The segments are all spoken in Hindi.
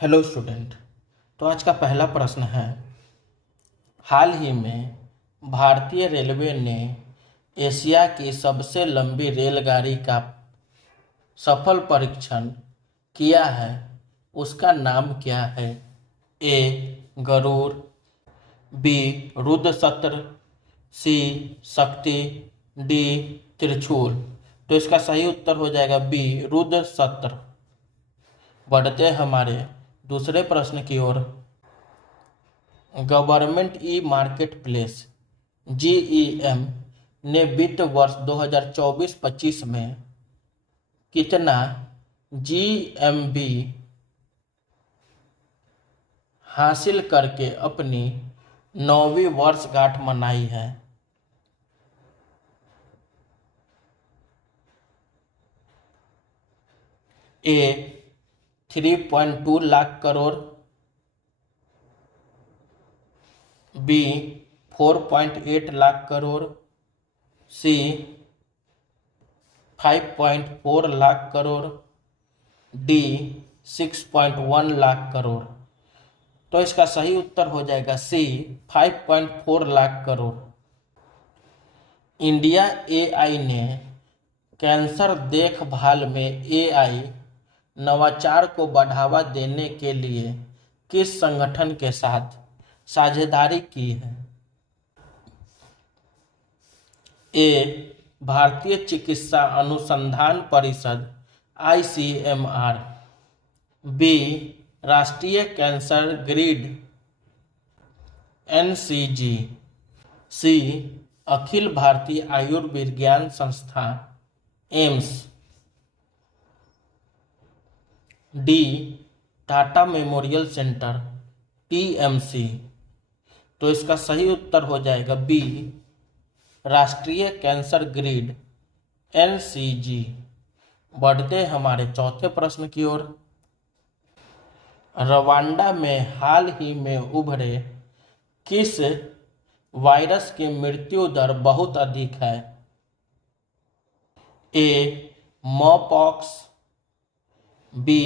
Hello student. तो आज का पहला प्रश्न है, हाल ही में भारतीय रेलवे ने एशिया की सबसे लंबी रेलगाड़ी का सफल परीक्षण किया है, उसका नाम क्या है? ए गरुड़, बी रुद्रसत्र, सी शक्ति, डी त्रिशूल। तो इसका सही उत्तर हो जाएगा बी रुद्रसत्र। बढ़ते हमारे दूसरे प्रश्न की ओर। Government e market place GEM ने वित्त वर्ष 2024-25 में कितना GMV हासिल करके अपनी 9वीं वर्षगांठ मनाई है? ए 3.2 लाख करोड़, बी 4.8 लाख करोड़, सी 5.4 लाख करोड़, डी 6.1 लाख करोड़। तो इसका सही उत्तर हो जाएगा सी 5.4 लाख करोड़। इंडिया AI ने कैंसर देखभाल में AI नवाचार को बढ़ावा देने के लिए किस संगठन के साथ साझेदारी की है? ए भारतीय चिकित्सा अनुसंधान परिषद ICMR, बी राष्ट्रीय कैंसर ग्रिड NCG, सी अखिल भारतीय आयुर्विज्ञान संस्थान AIIMS, D Tata memorial centre TMC। तो इसका सही उत्तर हो जाएगा बी राष्ट्रीय कैंसर ग्रिड NCG। बढ़ते हमारे चौथे प्रश्न की ओर। रवांडा में हाल ही में उभरे किस वायरस की मृत्यु दर बहुत अधिक है? ए मॉपॉक्स, बी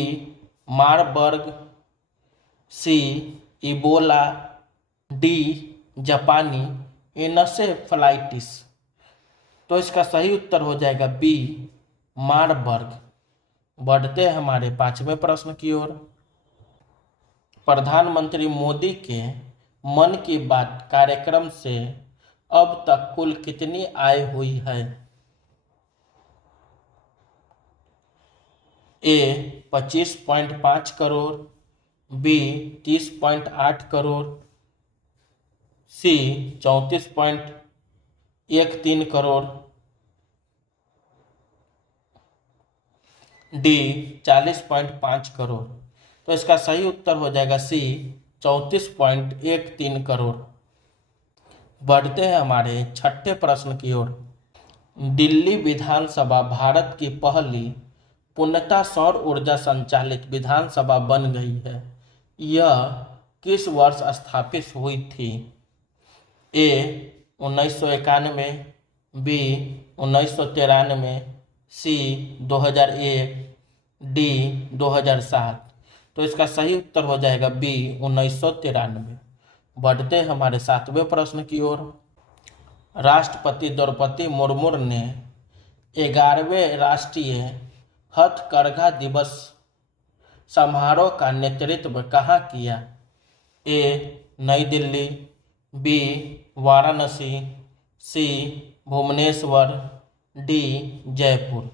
मारबर्ग, सी इबोला, डी जापानी एन्सेफेलाइटिस। तो इसका सही उत्तर हो जाएगा बी मारबर्ग। बढ़ते हमारे पांचवें प्रश्न की ओर। प्रधानमंत्री मोदी के मन की बात कार्यक्रम से अब तक कुल कितनी आय हुई है? ए 25.5 करोड़, बी 30.8 करोड़, सी 34.13 करोड़, डी 40.5 करोड़। तो इसका सही उत्तर हो जाएगा सी 34.13 करोड़। बढ़ते हैं हमारे छठे प्रश्न की ओर। दिल्ली विधानसभा भारत की पहली पूर्णतः सौर ऊर्जा संचालित विधानसभा बन गई है। यह किस वर्ष स्थापित हुई थी? ए 1991, बी 1993, सी 2001, डी 2007। तो इसका सही उत्तर हो जाएगा बी 1993। बढ़ते हमारे सातवें प्रश्न की ओर। राष्ट्रपति द्रौपदी मुर्मू ने 11वें राष्ट्रीय हथकरघा दिवस समारोह का नेतृत्व कहाँ किया? ए नई दिल्ली, बी वाराणसी, सी भुवनेश्वर, डी जयपुर।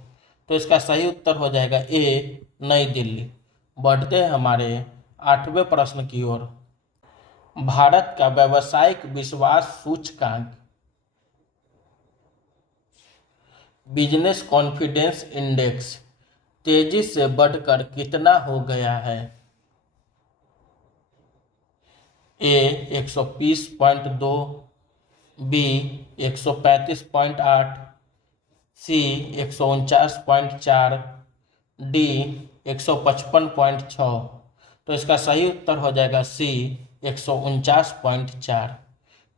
तो इसका सही उत्तर हो जाएगा ए नई दिल्ली। बढ़ते हैं हमारे आठवें प्रश्न की ओर। भारत का व्यावसायिक विश्वास सूचकांक बिजनेस कॉन्फिडेंस इंडेक्स तेजी से बढ़कर कितना हो गया है? ए 120.2, बी 135.8, सी 149.4, डी 155.6। तो इसका सही उत्तर हो जाएगा सी 149.4।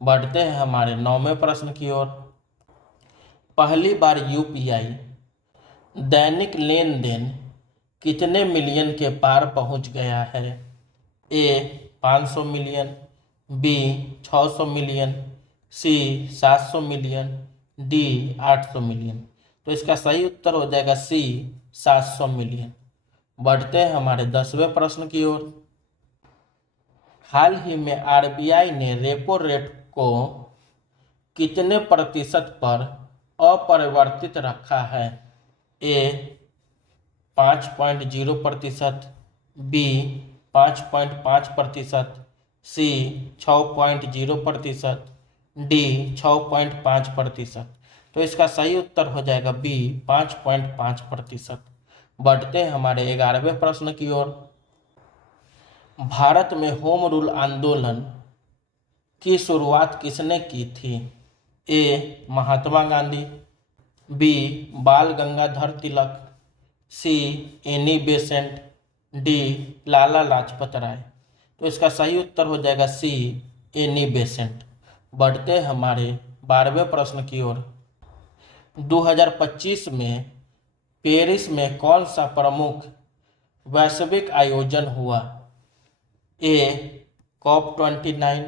बढ़ते हैं हमारे नौवें प्रश्न की ओर। पहली बार UPI दैनिक लेन देन कितने मिलियन के पार पहुंच गया है? ए 500 मिलियन, बी 600 मिलियन, सी 700 मिलियन, डी 800 मिलियन। तो इसका सही उत्तर हो जाएगा सी 700 मिलियन। बढ़ते हैं हमारे 10वें प्रश्न की ओर। हाल ही में आरबीआई ने रेपो रेट को कितने प्रतिशत पर अपरिवर्तित रखा है? ए 5.0%, बी 5.5%, सी 6.0%, डी 6.5%। तो इसका सही उत्तर हो जाएगा बी 5.5%। बढ़ते हैं हमारे 11वें प्रश्न की ओर। भारत में होम रूल आंदोलन की शुरुआत किसने की थी? ए महात्मा गांधी, बी बाल Gangadhar Tilak, see Annie Besant, D Lala Lajpat Rai. तो इसका सही उत्तर हो जाएगा सी एनी बेसेंट। बढ़ते हमारे 12वें प्रश्न की ओर। 2025 में पेरिस में कौन सा प्रमुख वैश्विक आयोजन हुआ? ए COP29,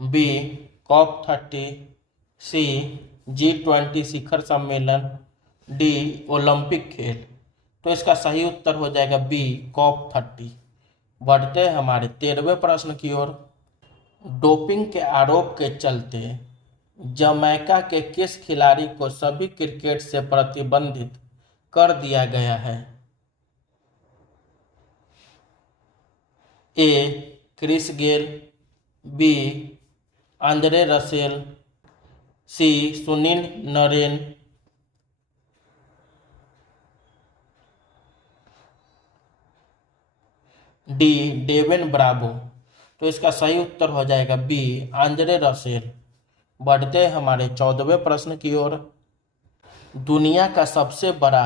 बी COP30, सी G20 शिखर सम्मेलन, डी ओलंपिक खेल। तो इसका सही उत्तर हो जाएगा बी COP30। बढ़ते हैं हमारे 13वें प्रश्न की ओर। डोपिंग के आरोप के चलते जमैका के किस खिलाड़ी को सभी क्रिकेट से प्रतिबंधित कर दिया गया है? A Chris Gayle, B Andre Russell, C Sunil Narine, D Dwayne Bravo. तो इसका सही उत्तर हो जाएगा बी आंद्रे रसेल। बढ़ते हमारे 14वें प्रश्न की ओर। दुनिया का सबसे बड़ा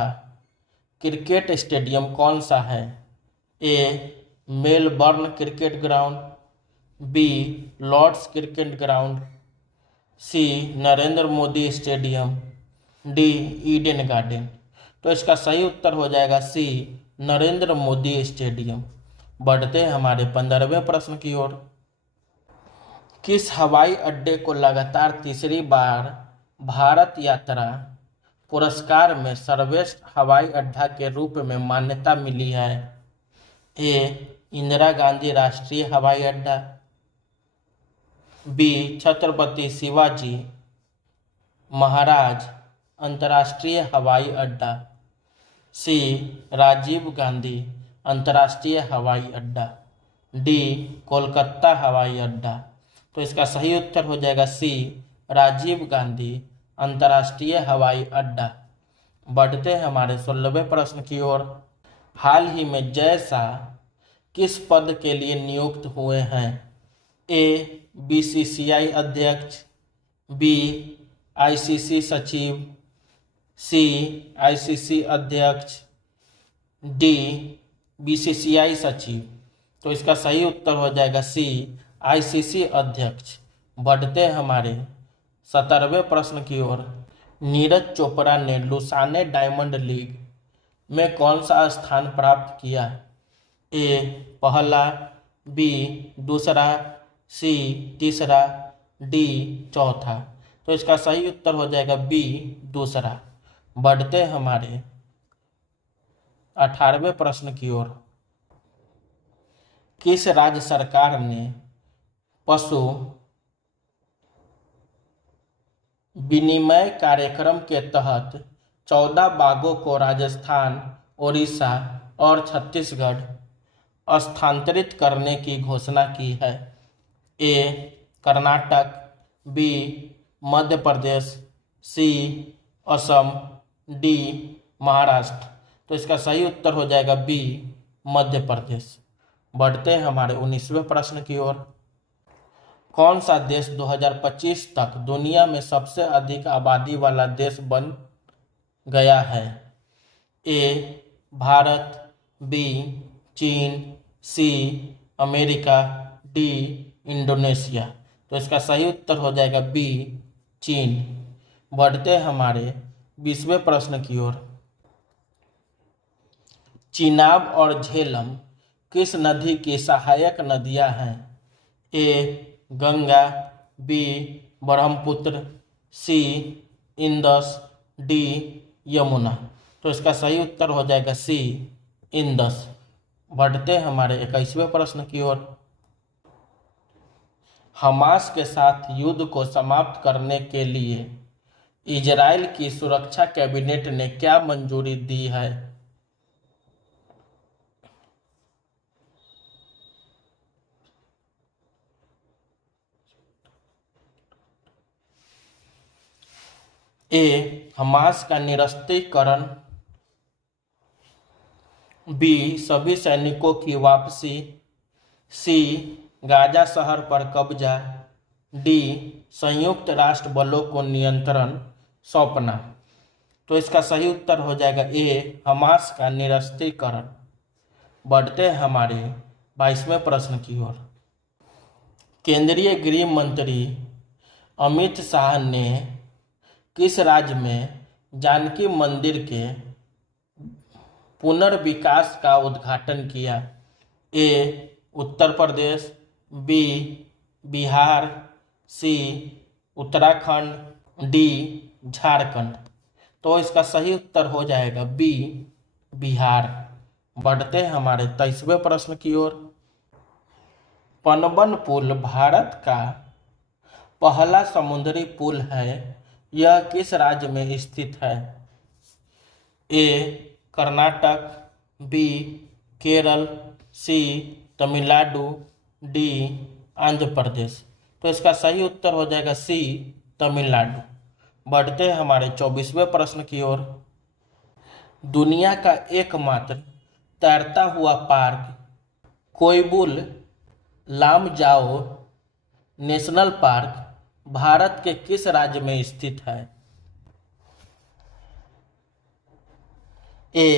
क्रिकेट स्टेडियम कौन सा है? A Melbourne cricket ground, B Lord's cricket ground, C Narendra Modi stadium, D Eden garden. तो इसका सही उत्तर हो जाएगा सी नरेंद्र मोदी स्टेडियम। बढ़ते हमारे 15वें प्रश्न की ओर। किस हवाई अड्डे को लगातार तीसरी बार भारत यात्रा पुरस्कार में सर्वश्रेष्ठ हवाई अड्डा के रूप में मान्यता मिली है? ए इंदिरा गांधी राष्ट्रीय हवाई अड्डा, बी छत्रपति शिवाजी महाराज अंतर्राष्ट्रीय हवाई अड्डा, सी राजीव गांधी अंतर्राष्ट्रीय हवाई अड्डा, डी कोलकाता हवाई अड्डा। तो इसका सही उत्तर हो जाएगा सी राजीव गांधी अंतर्राष्ट्रीय हवाई अड्डा। बढ़ते हैं हमारे 16वें प्रश्न की ओर। हाल ही में जय शाह किस पद के लिए नियुक्त हुए हैं? ए बीसीसीआई अध्यक्ष, बी आईसीसी सचिव, सी आईसीसी अध्यक्ष, डी बीसीसीआई सचिव। तो इसका सही उत्तर हो जाएगा सी आईसीसी अध्यक्ष। बढ़ते हमारे 17वें प्रश्न की ओर। नीरज चोपड़ा ने लुसाने डायमंड लीग में कौन सा स्थान प्राप्त किया? ए पहला, बी दूसरा, सी तीसरा, डी चौथा। तो इसका सही उत्तर हो जाएगा बी दूसरा। बढ़ते हमारे 18वें प्रश्न की ओर। किस राज्य सरकार ने पशु विनिमय कार्यक्रम के तहत 14 बाघों को राजस्थान, ओडिशा और छत्तीसगढ़ स्थानांतरित करने की घोषणा की है? ए कर्नाटक, बी मध्य प्रदेश, सी असम, डी महाराष्ट्र। तो इसका सही उत्तर हो जाएगा बी मध्य प्रदेश। बढ़ते हैं हमारे 19वें प्रश्न की ओर। कौन सा देश 2025 तक दुनिया में सबसे अधिक आबादी वाला देश बन गया है? ए भारत, बी चीन, सी अमेरिका, डी इंडोनेशिया। तो इसका सही उत्तर हो जाएगा बी चीन। बढ़ते हमारे 20वें प्रश्न की ओर। चिनाब और झेलम किस नदी की सहायक नदियां हैं? ए गंगा, बी ब्रह्मपुत्र, सी इंदस, डी यमुना। तो इसका सही उत्तर हो जाएगा सी इंदस। बढ़ते हमारे 21वें प्रश्न की ओर। हमास के साथ युद्ध को समाप्त करने के लिए इजराइल की सुरक्षा कैबिनेट ने क्या मंजूरी दी है? ए हमास का निरस्त्रीकरण, बी सभी सैनिकों की वापसी, सी गाजा शहर पर कब्जा, डी संयुक्त राष्ट्र बलों को नियंत्रण सौंपना। तो इसका सही उत्तर हो जाएगा ए हमास का निरस्त्रीकरण। बढ़ते हमारे 22वें प्रश्न की ओर। केंद्रीय गृह मंत्री अमित शाह ने किस राज्य में जानकी मंदिर के पुनर्विकास का उद्घाटन किया? ए उत्तर प्रदेश, बी बिहार, सी उत्तराखंड, डी झारखंड। तो इसका सही उत्तर हो जाएगा बी बिहार। बढ़ते हैं हमारे 23वें प्रश्न की ओर। पनबन पुल भारत का पहला समुद्री पुल है, यह किस राज्य में स्थित है? ए कर्नाटक, बी केरल, सी तमिलनाडु, डी आंध्र प्रदेश। तो इसका सही उत्तर हो जाएगा सी तमिलनाडु। बढ़ते हैं हमारे 24वें प्रश्न की ओर। दुनिया का एकमात्र तैरता हुआ park Keibul Lamjao national park Bharat के किस राज्य में स्थित है? A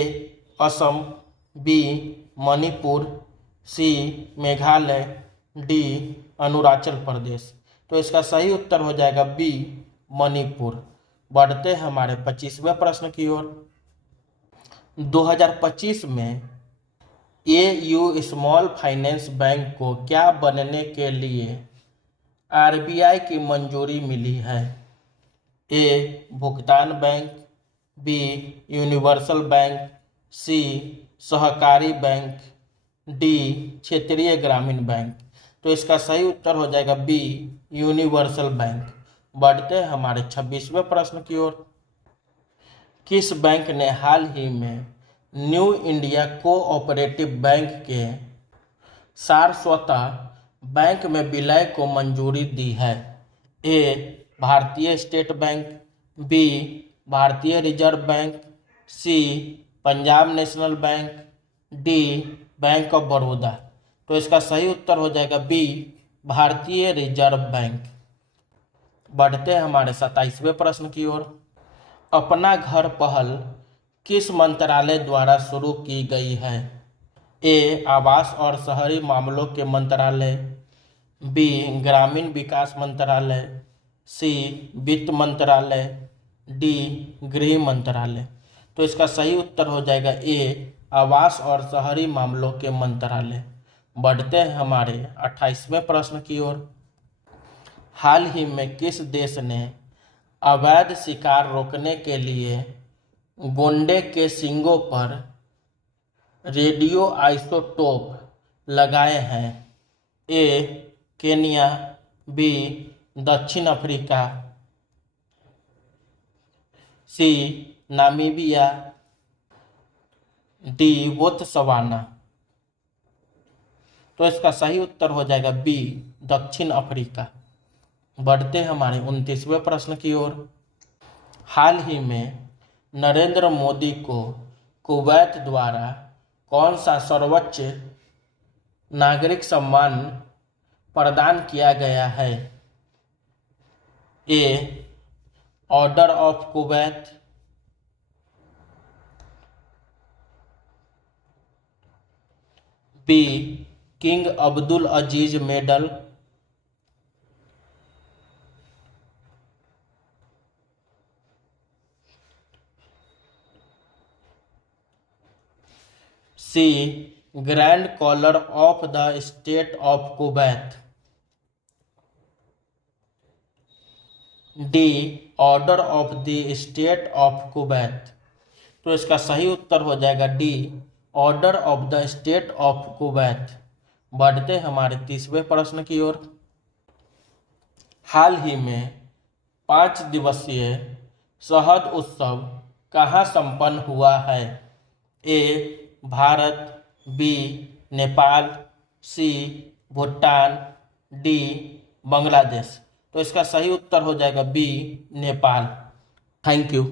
Assam, B Manipur, C Meghalaya, D Arunachal Pradesh. तो इसका सही उत्तर हो जाएगा बी मणिपुर। बढ़ते हैं हमारे 25वें प्रश्न की ओर। 2025 में एयू स्मॉल फाइनेंस बैंक को क्या बनने के लिए आरबीआई की मंजूरी मिली है? ए भुगतान बैंक, बी यूनिवर्सल बैंक, सी सहकारी बैंक, डी क्षेत्रीय ग्रामीण बैंक। तो इसका सही उत्तर हो जाएगा बी यूनिवर्सल बैंक। बढ़ते हैं हमारे 26वें प्रश्न की ओर। किस बैंक ने हाल ही में न्यू इंडिया कोऑपरेटिव बैंक के सारस्वत बैंक में विलय को मंजूरी दी है? ए भारतीय स्टेट बैंक, बी भारतीय reserve bank, C Punjab national bank, D bank of Baroda. तो इसका सही उत्तर हो जाएगा बी भारतीय रिजर्व बैंक। बढ़ते हैं हमारे 27वें प्रश्न की ओर। अपना घर पहल किस मंत्रालय द्वारा शुरू की गई है? ए आवास और शहरी मामलों के मंत्रालय, बी ग्रामीण विकास मंत्रालय, सी वित्त मंत्रालय, डी गृह मंत्रालय। तो इसका सही उत्तर हो जाएगा ए आवास और शहरी मामलों के मंत्रालय। बढ़ते हैं हमारे 28वें प्रश्न की ओर। हाल ही में किस देश ने अवैध शिकार रोकने के लिए गोंडे के सींगों पर रेडियो आइसोटोप लगाए हैं? ए केनिया, बी दक्षिण अफ्रीका, सी नामीबिया, डी बोत्सवाना। तो इसका सही उत्तर हो जाएगा बी दक्षिण अफ्रीका। बढ़ते हमारे 29वें प्रश्न की ओर। हाल ही में नरेंद्र मोदी को कुवैत द्वारा कौन सा सर्वोच्च नागरिक सम्मान प्रदान किया गया है? A order of Kuwait, B king Abdul Aziz medal, C grand collar of the state of Kuwait. D, order of the state of Kuwait. तो इसका सही उत्तर हो जाएगा D, order of the state of Kuwait. बढ़ते हमारे तीसरे प्रश्न की ओर। हाल ही में 5 दिवसीय शहद उत्सव कहाँ संपन्न हुआ है? ए, भारत, बी, नेपाल, सी, भूटान, डी, बांग्लादेश। तो इसका सही उत्तर हो जाएगा बी, नेपाल। Thank you.